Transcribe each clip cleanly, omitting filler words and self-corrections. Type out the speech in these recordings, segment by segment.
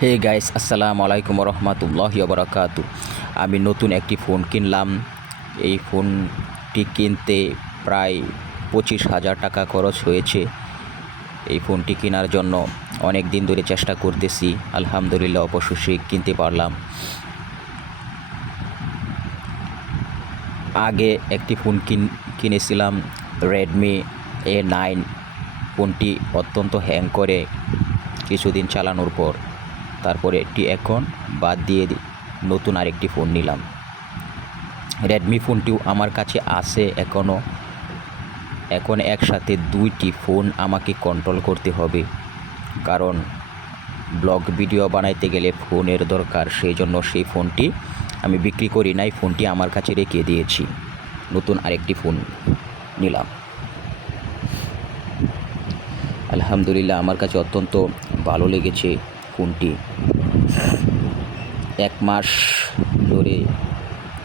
Hey guys, আসসালামু আলাইকুম রহমতুল্লাহি ওয়া বারাকাতু। আমি নতুন একটি ফোন কিনলাম। এই ফোনটি কিনতে প্রায় 25,000 টাকা খরচ হয়েছে। এই ফোনটি কেনার জন্য অনেক দিন ধরে চেষ্টা করতেছি, আলহামদুলিল্লাহ অবশেষে কিনতে পারলাম। আগে একটি ফোন কিনেছিলাম, রেডমি A9। ফোনটি অত্যন্ত হ্যাং করে কিছুদিন চালানোর পর, তারপরে এটি এখন বাদ দিয়ে নতুন আরেকটি ফোন নিলাম। রেডমি ফোনটিও আমার কাছে আছে এখনও। এখন একসাথে দুইটি ফোন আমাকে কন্ট্রোল করতে হবে, কারণ ব্লগ ভিডিও বানাইতে গেলে ফোনের দরকার। সেই জন্য সেই ফোনটি আমি বিক্রি করি নাই, ফোনটি আমার কাছে রেখে দিয়েছি। নতুন আরেকটি ফোন নিলাম। আলহামদুলিল্লাহ আমার কাছে অত্যন্ত ভালো লেগেছে ফোনটি। 1 মাস ধরে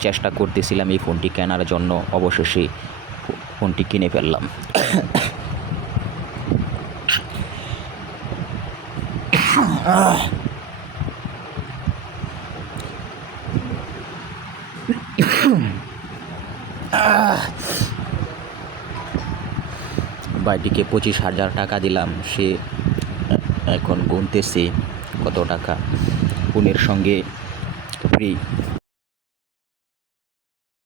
চেষ্টা করতেছিলাম এই ফোনটি কেনার জন্য, অবশেষে ফোনটি কিনে ফেললাম। ভাইটিকে 25,000 টাকা দিলাম, সে এখন গুনতেছে কত টাকা। ফোনের সঙ্গে ফ্রি